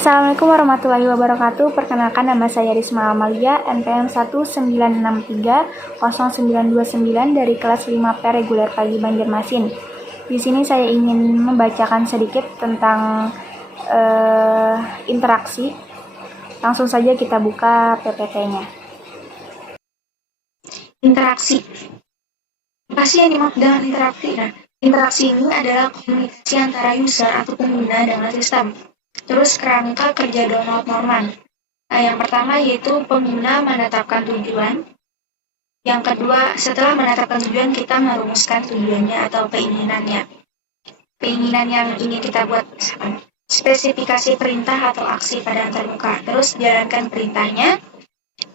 Assalamualaikum warahmatullahi wabarakatuh. Perkenalkan, nama saya Risma Amalia, NPM 196309299 dari kelas 5P reguler pagi Banjarmasin. Di sini saya ingin membacakan sedikit tentang interaksi. Langsung saja kita buka PPT-nya. Interaksi. Apa sih yang dimaksud dengan interaksi? Nah, interaksi ini adalah komunikasi antara user atau pengguna dengan sistem. Terus kerangka kerja Donald Norman. Nah, yang pertama yaitu pengguna menetapkan tujuan. Yang kedua, setelah menetapkan tujuan, kita merumuskan tujuannya atau keinginannya. Keinginan yang ingin kita buat, spesifikasi perintah atau aksi pada antarmuka. Terus jalankan perintahnya,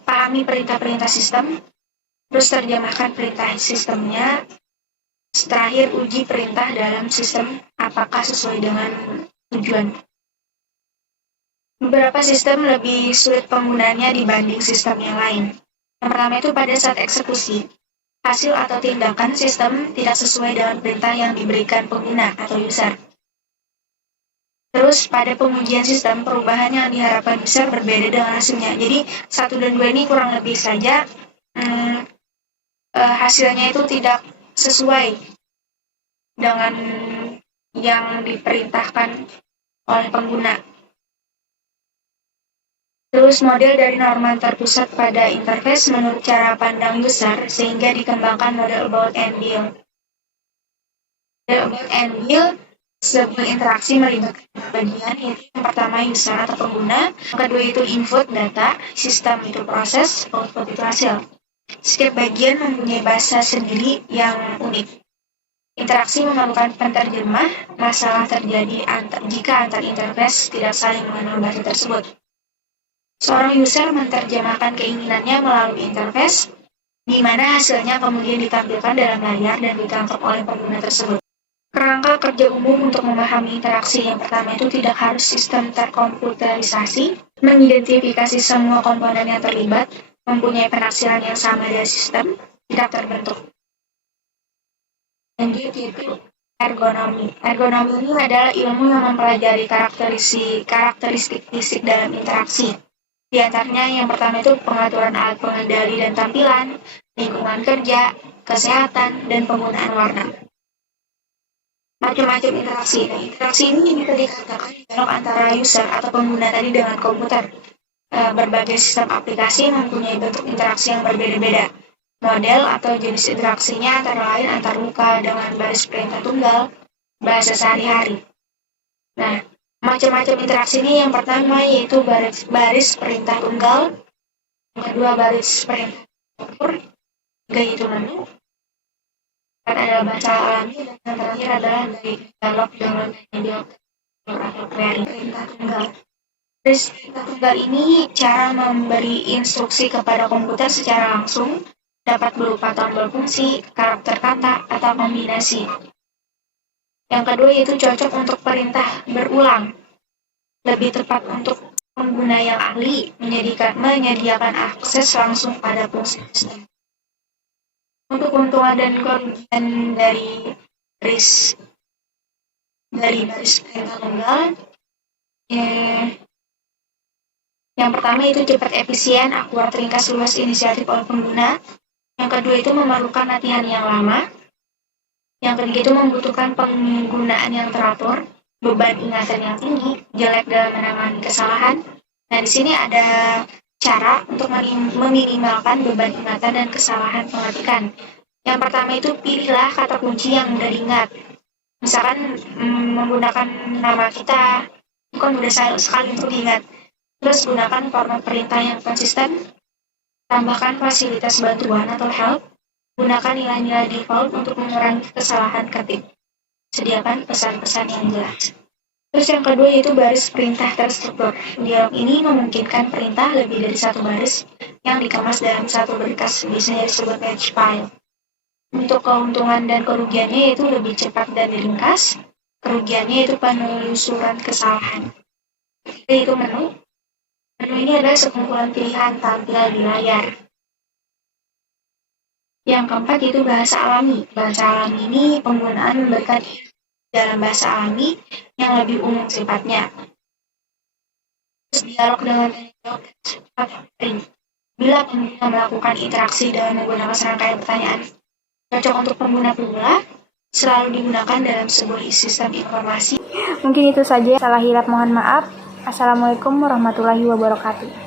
pahami perintah-perintah sistem, terus terjemahkan perintah sistemnya. Terakhir, uji perintah dalam sistem apakah sesuai dengan tujuan. Beberapa sistem lebih sulit penggunaannya dibanding sistem yang lain. Yang pertama itu pada saat eksekusi. Hasil atau tindakan sistem tidak sesuai dengan perintah yang diberikan pengguna atau user. Terus pada pengujian sistem, perubahan yang diharapkan user berbeda dengan hasilnya. Jadi 1 dan 2 ini kurang lebih saja hasilnya itu tidak sesuai dengan yang diperintahkan oleh pengguna. Terus model dari Norman terpusat pada interface menurut cara pandang user sehingga dikembangkan model about and deal. Model about and deal sebuah interaksi melibatkan bagian, yaitu yang pertama user atau pengguna, yang kedua itu input data, sistem itu proses, output itu hasil. Setiap bagian mempunyai bahasa sendiri yang unik. Interaksi memerlukan penerjemah, masalah terjadi jika antar interface tidak saling mengenal bahasa tersebut. Seorang user menerjemahkan keinginannya melalui interface, di mana hasilnya kemudian ditampilkan dalam layar dan ditangkap oleh pengguna tersebut. Kerangka kerja umum untuk memahami interaksi yang pertama itu tidak harus sistem terkomputerisasi, mengidentifikasi semua komponen yang terlibat, mempunyai penafsiran yang sama dari sistem, tidak terbentuk. Lanjut yaitu ergonomi. Ergonomi ini adalah ilmu yang mempelajari karakteristik fisik dalam interaksi. Di antaranya yang pertama itu pengaturan alat pengendali dan tampilan, lingkungan kerja, kesehatan, dan penggunaan warna. Macam-macam interaksi. Nah, interaksi ini bisa dikatakan dialog antara user atau pengguna tadi dengan komputer. Berbagai sistem aplikasi mempunyai bentuk interaksi yang berbeda-beda. Model atau jenis interaksinya antara lain antarmuka dengan baris perintah tunggal, bahasa sehari-hari. Nah, macam-macam interaksi ini yang pertama yaitu baris perintah tunggal, yang kedua baris perintah campur, ketiga yaitu menu, dan ada bahasa alami, dan yang terakhir adalah dari dialog dengan dialog atau query perintah tunggal. Baris perintah tunggal ini cara memberi instruksi kepada komputer secara langsung, dapat berupa tombol fungsi, karakter kata, atau kombinasi. Yang kedua yaitu cocok untuk perintah berulang. Lebih tepat untuk pengguna yang ahli, menyediakan akses langsung pada fungsi sistem. Untuk keuntungan dan kerugian dari baris perintah tunggal, yang pertama itu cepat, efisien, akurat, ringkas, luas inisiatif oleh pengguna. Yang kedua itu memerlukan latihan yang lama. Yang ketiga itu membutuhkan penggunaan yang teratur, beban ingatan yang tinggi, jelek dalam menangani kesalahan. Nah, di sini ada cara untuk meminimalkan beban ingatan dan kesalahan pengetikan. Yang pertama itu pilihlah kata kunci yang mudah diingat. Misalkan menggunakan nama kita, itu kan mudah sekali untuk diingat. Terus gunakan format perintah yang konsisten, tambahkan fasilitas bantuan atau help, gunakan nilai-nilai default untuk mengurangi kesalahan ketik. Sediakan pesan-pesan yang jelas. Terus yang kedua yaitu baris perintah terstruktur. Dialog ini memungkinkan perintah lebih dari satu baris yang dikemas dalam satu berkas, biasanya disebut batch file. Untuk keuntungan dan kerugiannya yaitu lebih cepat dan ringkas. Kerugiannya yaitu penelusuran kesalahan. Yaitu menu. Menu ini adalah sekumpulan pilihan tampilan di layar. Yang keempat itu bahasa alami. Bahasa alami ini penggunaan memberikan dalam bahasa alami yang lebih umum sifatnya. dialog dengan tanya jawab dan cepat ring. Bila pengguna melakukan interaksi dengan menggunakan serangkaian pertanyaan cocok untuk pengguna pemula, selalu digunakan dalam sebuah sistem informasi. Mungkin itu saja. Salah hilap mohon maaf. Assalamualaikum warahmatullahi wabarakatuh.